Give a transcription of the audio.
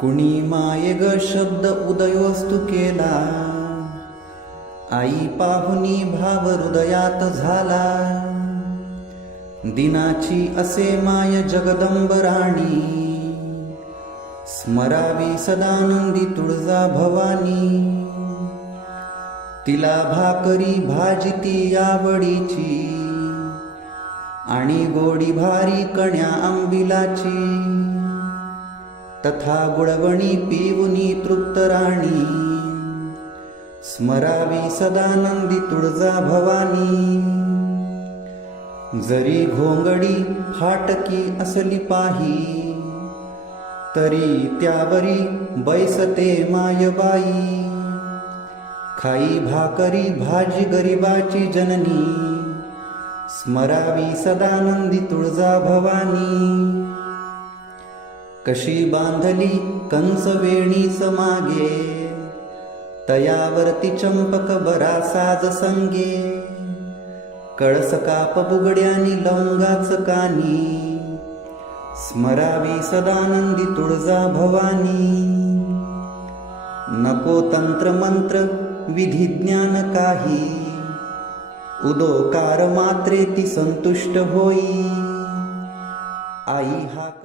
कुणी माये ग शब्द उदयोस्तु केला, आई पाहुनी भाव हृदयात झाला। दिनाची असे माय जगदंब राणी, स्मरावी सदानंदी तुळजा भवानी। तिला भाकरी भाजिती आवडीची, आणि गोडी भारी कण्या आंबिलाची। तथा गुळवणी पिवुनी तृप्त राणी, स्मरावी सदानंदी तुळजा भवानी। जरी घोंगडी फाटकी असली पाही, तरी त्यावरी बैसते मायबाई। खाई भाकरी भाजी गरिबाची जननी, स्मरावी सदानंदी तुळजा भवानी। कशी बांधली कंस वेणीच मागे, तयावरती चंपक बरा साज संगे। कळस काप बुगड्यानी लवंगाच कानी, स्मरावी सदानंदी तुळजा भवानी। नको तंत्र मंत्र विधी ज्ञान काही, उदोकार मात्रे ती संतुष्ट होई। आई हाक